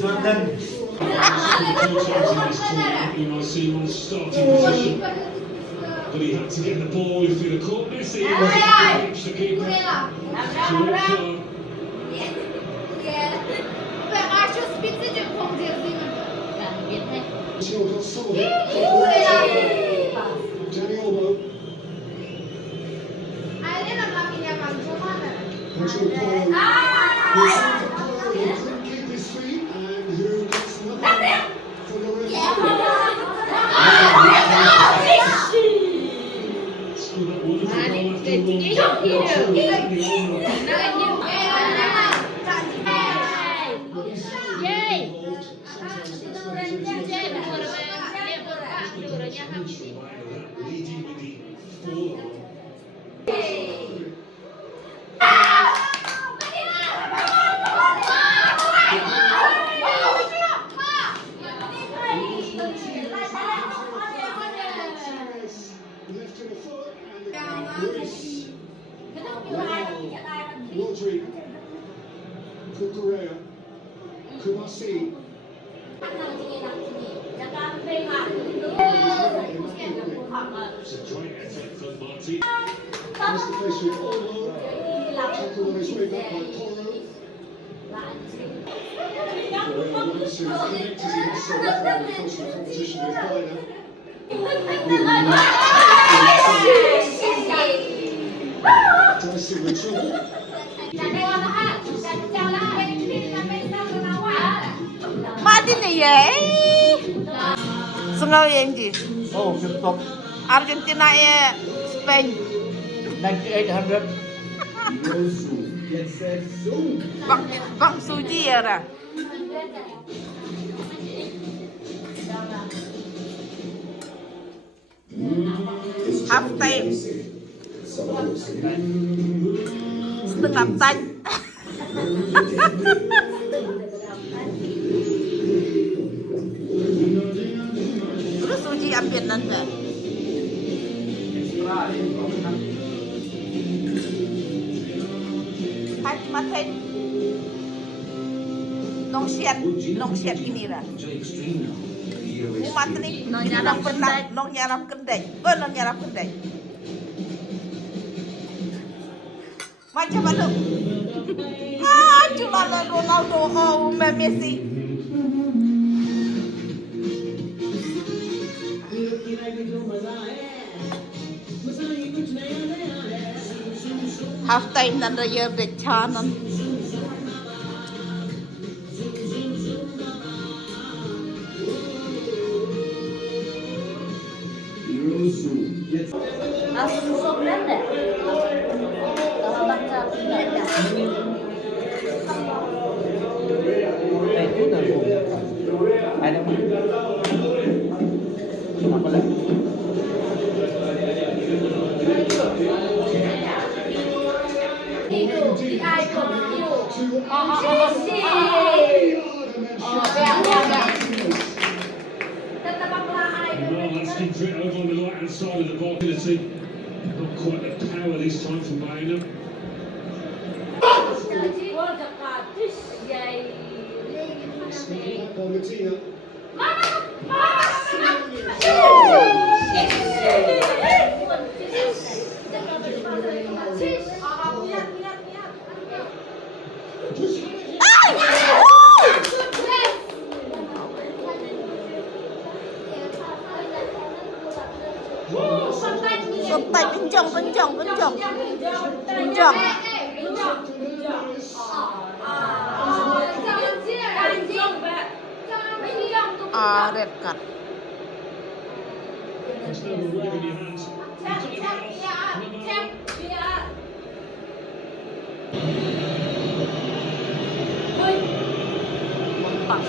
Jordan. You might see him on starting position, but he had to get the ball through the corner. See, he reached the keeper. Sngewsih. Oh, flip top. Argentina Spain. 9800. Bang Suji ya dah. Half time. Setengah time. Terus Suji ambil nanti. Hai makan. Shongshit ini lah. Umat ni nong nyarap kendai. Nong nyarap kendai. Macam mana? Cuma Ronaldo, Messi. Half time nanda year the channel. Langsung sobran deh. Kalau baca tidak ada. Itu dah ada apa? Apa lagi? Over on the right hand side of the ball. Not quite the power this time from Baena. Sontai kencang. Red card. Pas.